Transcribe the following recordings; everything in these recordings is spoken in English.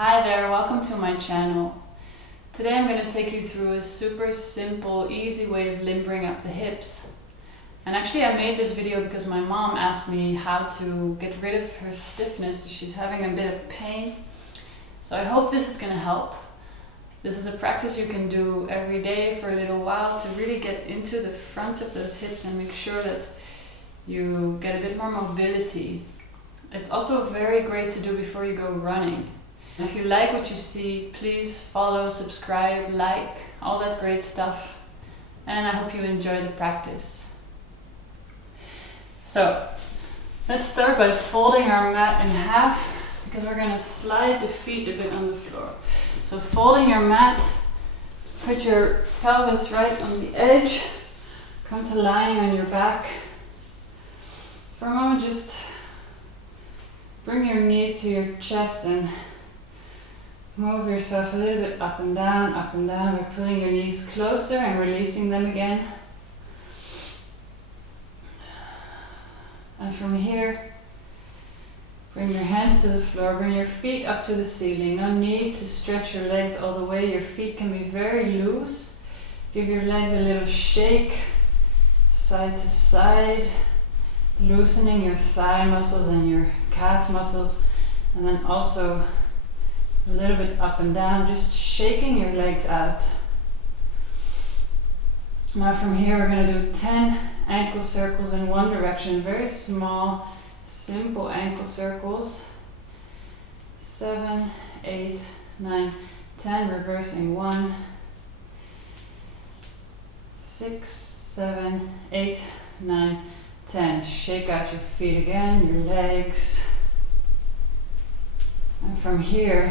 Hi there, welcome to my channel. Today I'm going to take you through a super simple, easy way of limbering up the hips. And actually I made this video because my mom asked me how to get rid of her stiffness. She's having a bit of pain. So I hope this is going to help. This is a practice you can do every day for a little while to really get into the front of those hips and make sure that you get a bit more mobility. It's also very great to do before you go running. If you like what you see, please follow, subscribe, like, all that great stuff. And I hope you enjoy the practice. So, let's start by folding our mat in half because we're going to slide the feet a bit on the floor. So folding your mat, put your pelvis right on the edge, come to lying on your back. For a moment, just bring your knees to your chest and move yourself a little bit up and down by pulling your knees closer and releasing them again. And from here, bring your hands to the floor, bring your feet up to the ceiling. No need to stretch your legs all the way. Your feet can be very loose. Give your legs a little shake, side to side, loosening your thigh muscles and your calf muscles, and then also a little bit up and down, just shaking your legs out. Now from here we're going to do 10 ankle circles in one direction, very small, simple ankle circles. 7, 8, 9, 10, reversing 1, 6, 7, 8, 9, 10. Shake out your feet again, your legs. And from here,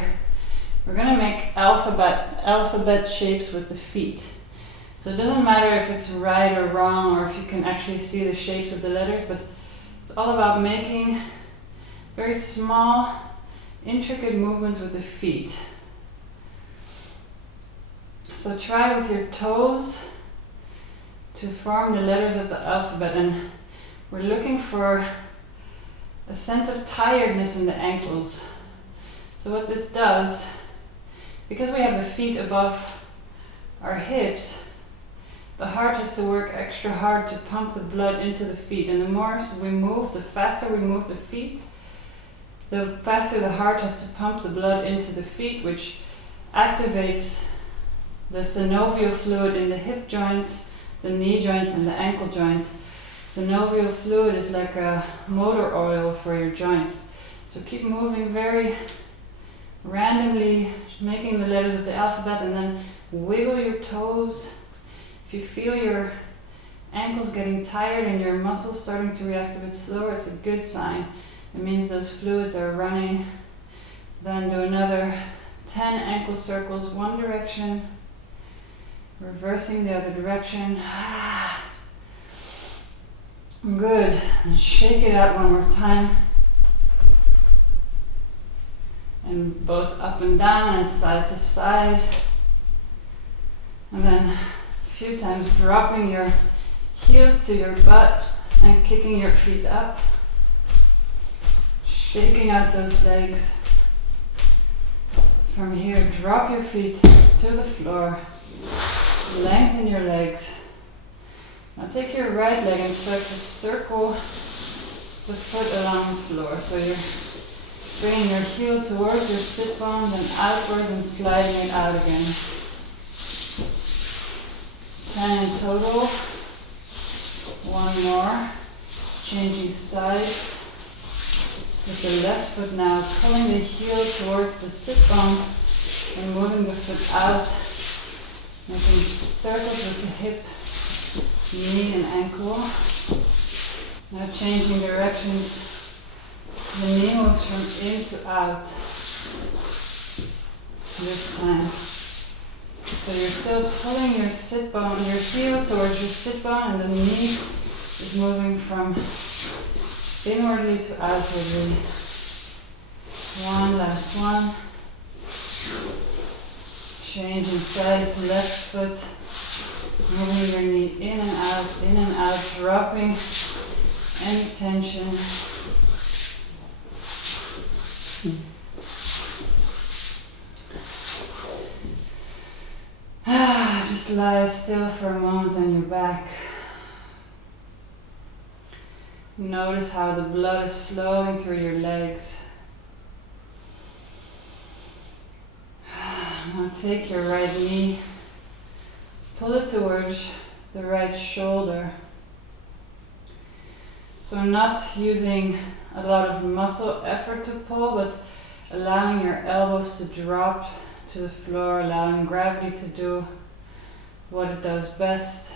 we're going to make alphabet shapes with the feet. So it doesn't matter if it's right or wrong or if you can actually see the shapes of the letters, but it's all about making very small, intricate movements with the feet. So try with your toes to form the letters of the alphabet, and we're looking for a sense of tiredness in the ankles. So what this does, because we have the feet above our hips, the heart has to work extra hard to pump the blood into the feet. And the more we move, the faster we move the feet, the faster the heart has to pump the blood into the feet, which activates the synovial fluid in the hip joints, the knee joints, and the ankle joints. Synovial fluid is like a motor oil for your joints. So keep moving very randomly, making the letters of the alphabet, and then wiggle your toes. If you feel your ankles getting tired and your muscles starting to react a bit slower, it's a good sign. It means those fluids are running. Then do another 10 ankle circles, one direction, reversing the other direction. Good. And shake it out one more time. And both up and down and side to side. And then a few times dropping your heels to your butt and kicking your feet up. Shaking out those legs. From here, drop your feet to the floor. Lengthen your legs. Now take your right leg and start to circle the foot along the floor. So you're bringing your heel towards your sit bone, then outwards and sliding it out again. 10 in total. One more. Changing sides. With the left foot now pulling the heel towards the sit bone and moving the foot out. Making circles with the hip, knee and ankle. Now changing directions. The knee moves from in to out this time. So you're still pulling your sit bone, your heel towards your sit bone, and the knee is moving from inwardly to outwardly. One last one. Changing sides, left foot, moving your knee in and out, dropping any tension. just lie still for a moment on your back. Notice how the blood is flowing through your legs. Now take your right knee, pull it towards the right shoulder. So not using a lot of muscle effort to pull, but allowing your elbows to drop to the floor, allowing gravity to do what it does best.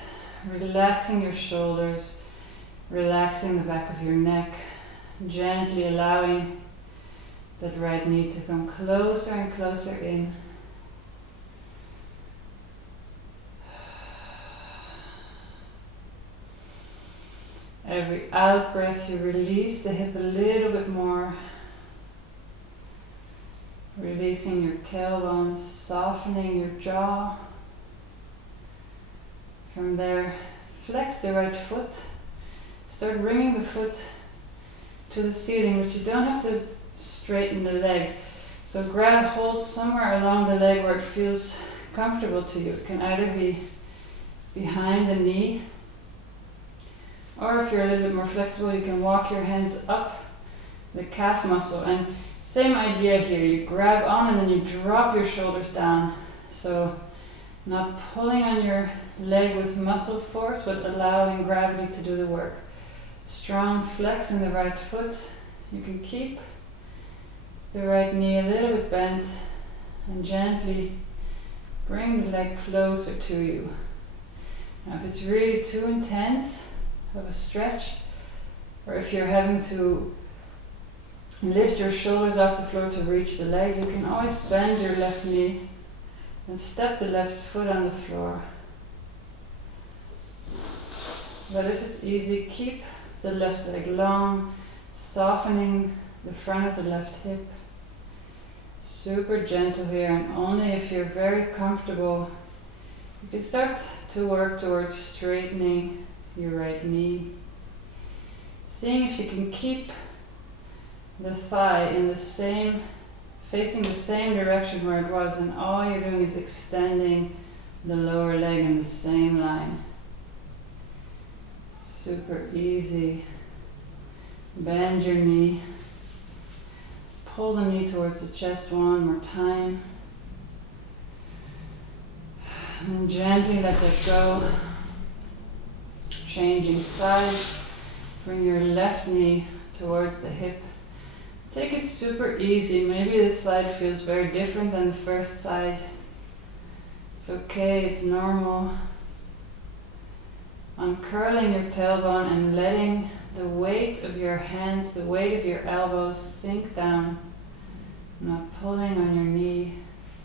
Relaxing your shoulders, relaxing the back of your neck, gently allowing that right knee to come closer and closer in. Every out breath you release the hip a little bit more. Releasing your tailbones, softening your jaw. From there, flex the right foot. Start bringing the foot to the ceiling, but you don't have to straighten the leg. So grab hold somewhere along the leg where it feels comfortable to you. It can either be behind the knee, or if you're a little bit more flexible, you can walk your hands up the calf muscle. And same idea here, you grab on and then you drop your shoulders down. So not pulling on your leg with muscle force, but allowing gravity to do the work. Strong flex in the right foot. You can keep the right knee a little bit bent and gently bring the leg closer to you. Now if it's really too intense of a stretch, or if you're having to lift your shoulders off the floor to reach the leg, you can always bend your left knee and step the left foot on the floor. But if it's easy, keep the left leg long, softening the front of the left hip. Super gentle here, and only if you're very comfortable, you can start to work towards straightening your right knee. Seeing if you can keep the thigh in the same, facing the same direction where it was, and all you're doing is extending the lower leg in the same line. Super easy. Bend your knee. Pull the knee towards the chest one more time. And then gently let that go. Changing sides. Bring your left knee towards the hip. Take it super easy. Maybe this side feels very different than the first side. It's okay, it's normal. Uncurling your tailbone and letting the weight of your hands, the weight of your elbows sink down. Not pulling on your knee.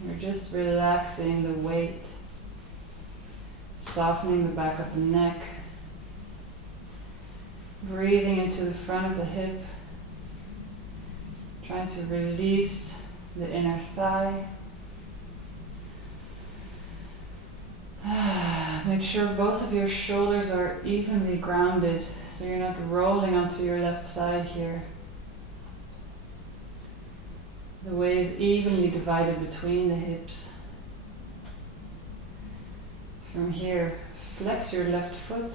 You're just relaxing the weight. Softening the back of the neck. Breathing into the front of the hip. Trying to release the inner thigh. Make sure both of your shoulders are evenly grounded, so you're not rolling onto your left side here. The weight is evenly divided between the hips. From here, flex your left foot,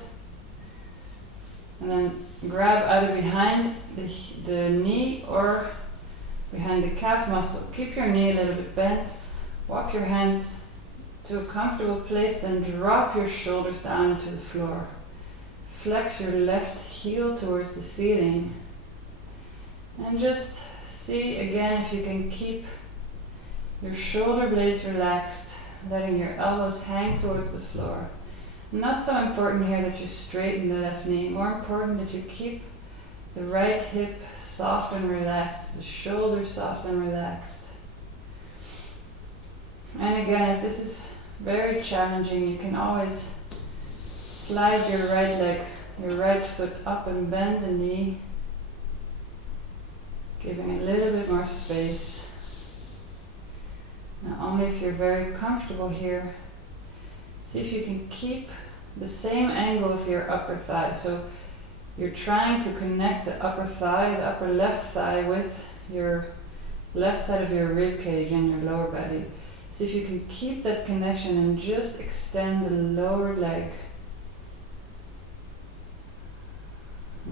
and then grab either behind the knee or behind the calf muscle. Keep your knee a little bit bent. Walk your hands to a comfortable place, then drop your shoulders down to the floor. Flex your left heel towards the ceiling. And just see again if you can keep your shoulder blades relaxed, letting your elbows hang towards the floor. Not so important here that you straighten the left knee, more important that you keep the right hip soft and relaxed, the shoulder soft and relaxed. And again, if this is very challenging, you can always slide your right leg, your right foot up and bend the knee, giving a little bit more space. Now only if you're very comfortable here, see if you can keep the same angle of your upper thigh. So you're trying to connect the upper thigh, the upper left thigh, with your left side of your rib cage and your lower belly. See See if you can keep that connection and just extend the lower leg.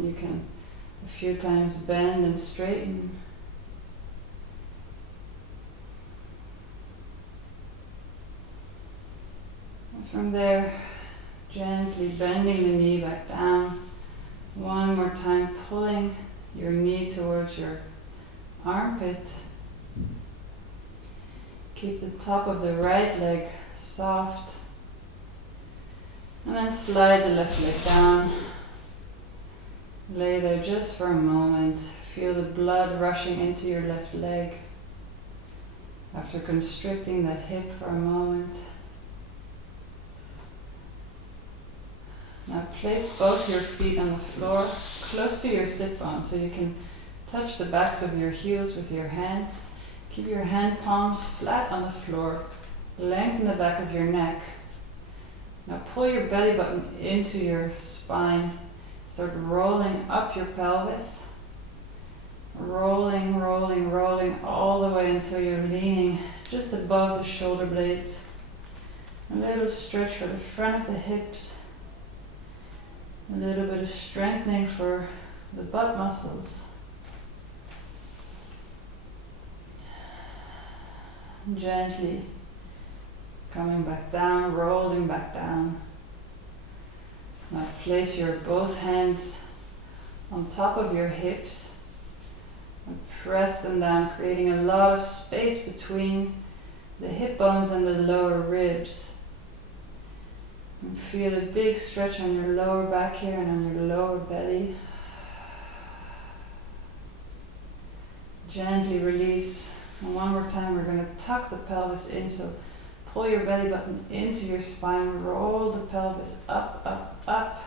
You can a few times bend and straighten. And from there, gently bending the knee back down. One more time, pulling your knee towards your armpit. Keep the top of the right leg soft. And then slide the left leg down. Lay there just for a moment. Feel the blood rushing into your left leg. After constricting that hip for a moment. Now place both your feet on the floor, close to your sit bone, so you can touch the backs of your heels with your hands. Keep your hand palms flat on the floor. Lengthen the back of your neck. Now pull your belly button into your spine. Start rolling up your pelvis. Rolling, rolling, rolling all the way until you're leaning just above the shoulder blades. A little stretch for the front of the hips. A little bit of strengthening for the butt muscles. Gently coming back down, rolling back down. Now place your both hands on top of your hips and press them down, creating a lot of space between the hip bones and the lower ribs. And feel a big stretch on your lower back here and on your lower belly. Gently release. And one more time, we're going to tuck the pelvis in. So pull your belly button into your spine. Roll the pelvis up, up, up.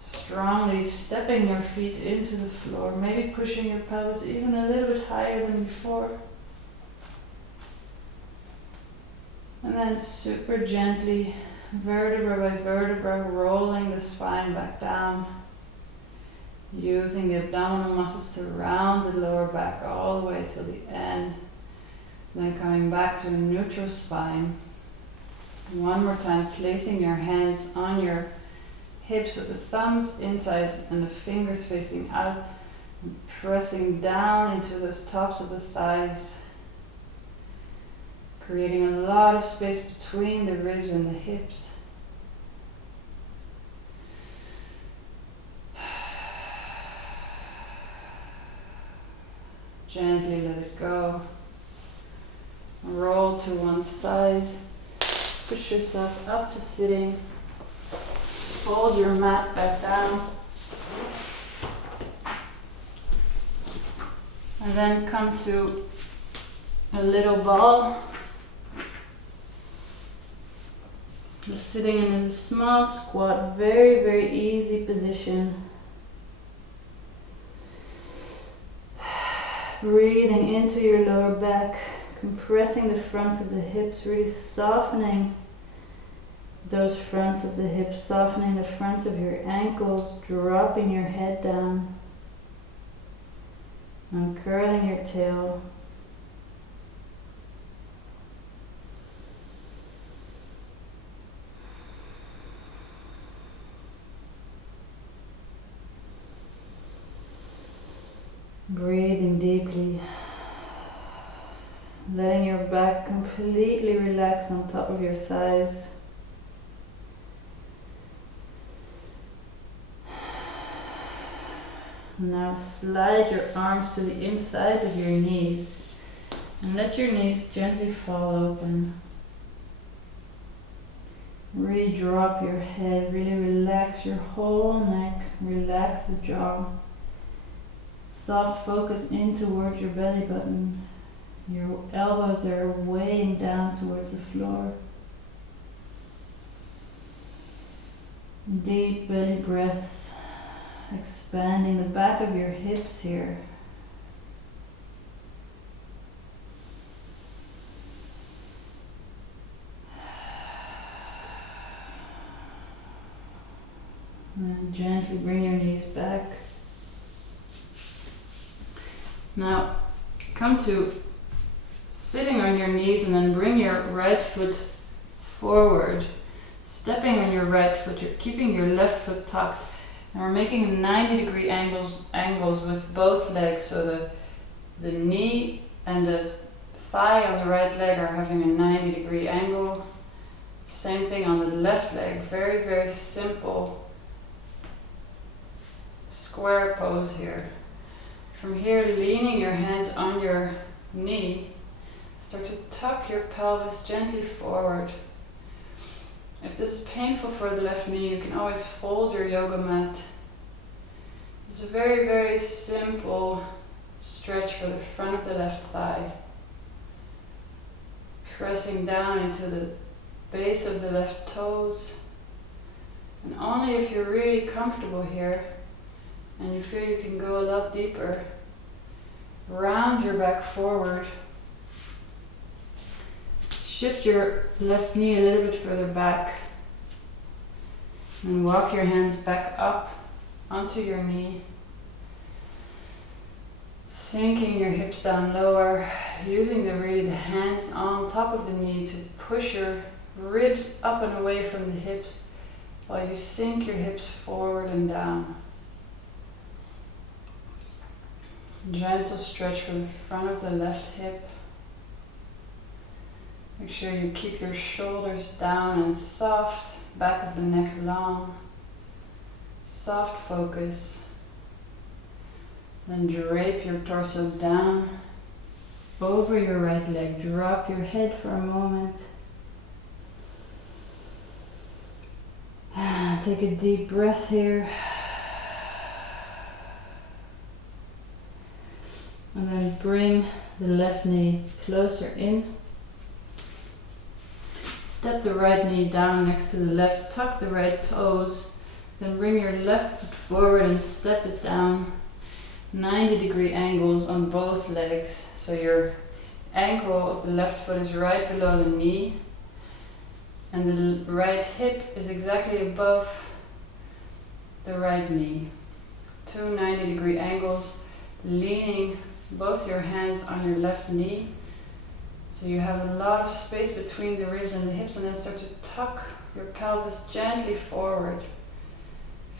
Strongly stepping your feet into the floor. Maybe pushing your pelvis even a little bit higher than before. And then super gently, vertebra by vertebra, rolling the spine back down. Using the abdominal muscles to round the lower back all the way till the end. Then coming back to a neutral spine. One more time, placing your hands on your hips with the thumbs inside and the fingers facing out. And pressing down into those tops of the thighs. Creating a lot of space between the ribs and the hips. Gently let it go. Roll to one side. Push yourself up to sitting. Fold your mat back down. And then come to a little ball. Just sitting in a small squat, very, very easy position. Breathing into your lower back, compressing the fronts of the hips, really softening those fronts of the hips, softening the fronts of your ankles, dropping your head down, uncurling your tail. Breathing deeply, letting your back completely relax on top of your thighs. Now slide your arms to the insides of your knees and let your knees gently fall open. Really drop your head, really relax your whole neck, relax the jaw. Soft focus in towards your belly button. Your elbows are weighing down towards the floor. Deep belly breaths, expanding the back of your hips here. And gently bring your knees back. Now, come to sitting on your knees, and then bring your right foot forward. Stepping on your right foot, you're keeping your left foot tucked. And we're making 90-degree angles with both legs, so the knee and the thigh on the right leg are having a 90-degree angle. Same thing on the left leg. Very, very simple square pose here. From here, leaning your hands on your knee, start to tuck your pelvis gently forward. If this is painful for the left knee, you can always fold your yoga mat. It's a very, very simple stretch for the front of the left thigh. Pressing down into the base of the left toes. And only if you're really comfortable here and you feel you can go a lot deeper, round your back forward. Shift your left knee a little bit further back and walk your hands back up onto your knee. Sinking your hips down lower, using the hands on top of the knee to push your ribs up and away from the hips while you sink your hips forward and down. Gentle stretch from the front of the left hip. Make sure you keep your shoulders down and soft, back of the neck long. Soft focus. Then drape your torso down over your right leg. Drop your head for a moment. Take a deep breath here. And then bring the left knee closer in. Step the right knee down next to the left. Tuck the right toes. Then bring your left foot forward and step it down. 90-degree angles on both legs. So your ankle of the left foot is right below the knee. And the right hip is exactly above the right knee. 2 90-degree angles, leaning both your hands on your left knee. So you have a lot of space between the ribs and the hips, and then start to tuck your pelvis gently forward.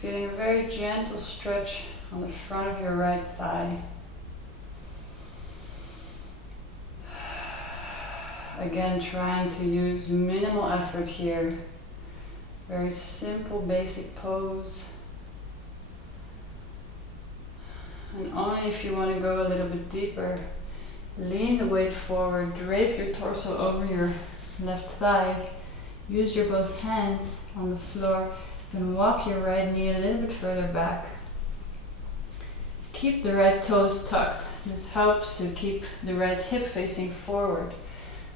Feeling a very gentle stretch on the front of your right thigh. Again, trying to use minimal effort here. Very simple, basic pose. And only if you want to go a little bit deeper, lean the weight forward, drape your torso over your left thigh, use your both hands on the floor, and walk your right knee a little bit further back. Keep the right toes tucked. This helps to keep the right hip facing forward.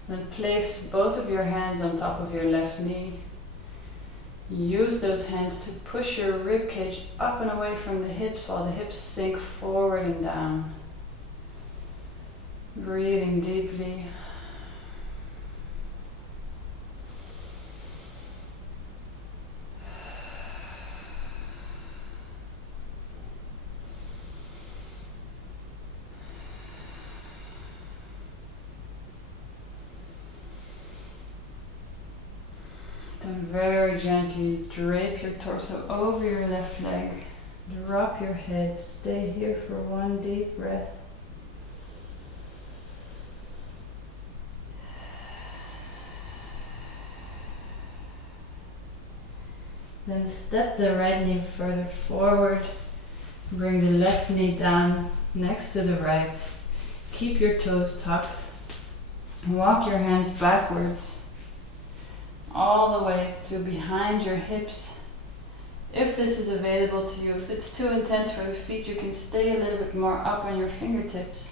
Then place both of your hands on top of your left knee. Use those hands to push your rib cage up and away from the hips while the hips sink forward and down. Breathing deeply. Then very gently drape your torso over your left leg. Drop your head. Stay here for one deep breath. Then step the right knee further forward. Bring the left knee down next to the right. Keep your toes tucked. Walk your hands backwards all the way to behind your hips. If this is available to you, if it's too intense for the feet, you can stay a little bit more up on your fingertips.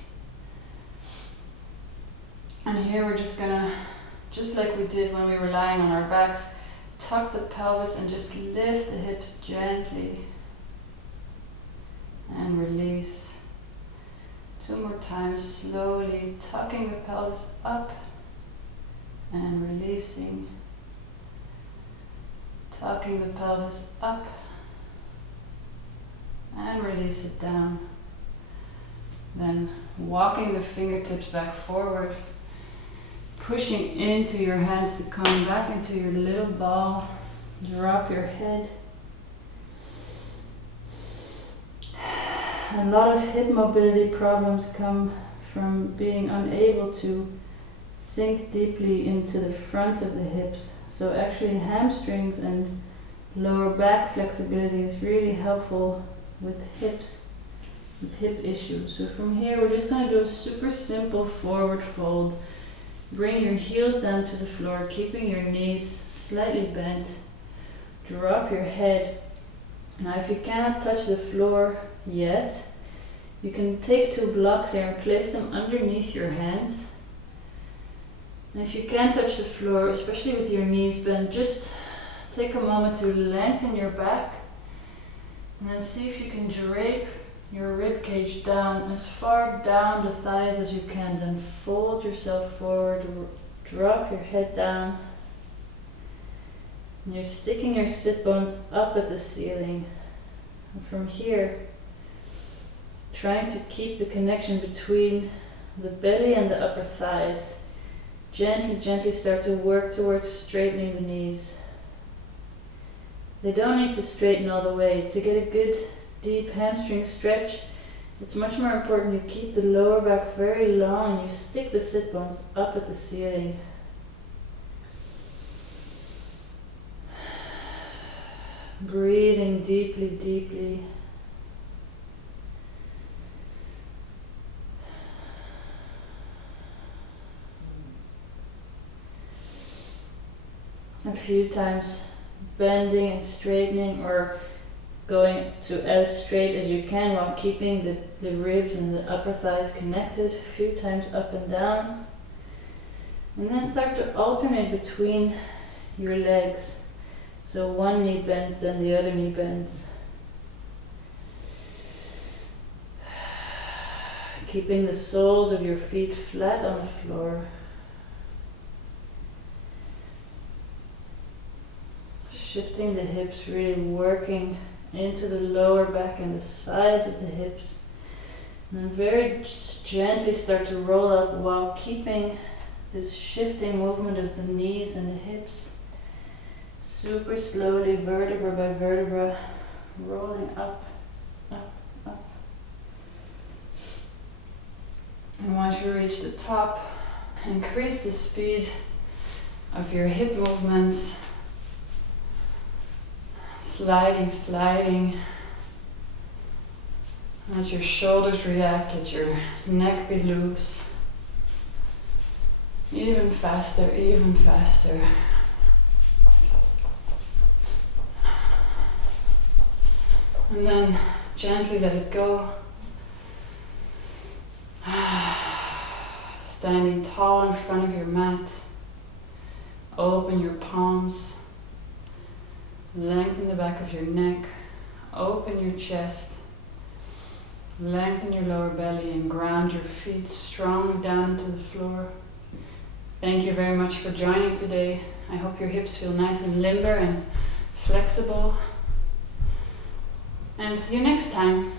And here we're just gonna, just like we did when we were lying on our backs, tuck the pelvis and just lift the hips gently. And release. 2 more times, slowly tucking the pelvis up and releasing. Tucking the pelvis up and release it down. Then walking the fingertips back forward, pushing into your hands to come back into your little ball. Drop your head. A lot of hip mobility problems come from being unable to sink deeply into the front of the hips. So actually hamstrings and lower back flexibility is really helpful with hips, with hip issues. So from here we're just going to do a super simple forward fold. Bring your heels down to the floor, keeping your knees slightly bent. Drop your head. Now if you cannot touch the floor yet, you can take 2 blocks here and place them underneath your hands. And if you can't touch the floor, especially with your knees bent, just take a moment to lengthen your back and then see if you can drape your rib cage down as far down the thighs as you can. Then fold yourself forward, drop your head down. And you're sticking your sit bones up at the ceiling. And from here, trying to keep the connection between the belly and the upper thighs. Gently, gently start to work towards straightening the knees. They don't need to straighten all the way. To get a good deep hamstring stretch, it's much more important you keep the lower back very long and you stick the sit bones up at the ceiling. Breathing deeply, deeply. A few times bending and straightening, or going to as straight as you can while keeping the ribs and the upper thighs connected. A few times up and down. And then start to alternate between your legs. So one knee bends, then the other knee bends. Keeping the soles of your feet flat on the floor. Shifting the hips, really working into the lower back and the sides of the hips. And then very gently start to roll up while keeping this shifting movement of the knees and the hips. Super slowly, vertebra by vertebra, rolling up, up, up. And once you reach the top, increase the speed of your hip movements. Sliding, sliding. Let your shoulders react, let your neck be loose. Even faster, even faster. And then gently let it go. Standing tall in front of your mat. Open your palms. Lengthen the back of your neck, open your chest, lengthen your lower belly and ground your feet strongly down into the floor. Thank you very much for joining today. I hope your hips feel nice and limber and flexible. And see you next time.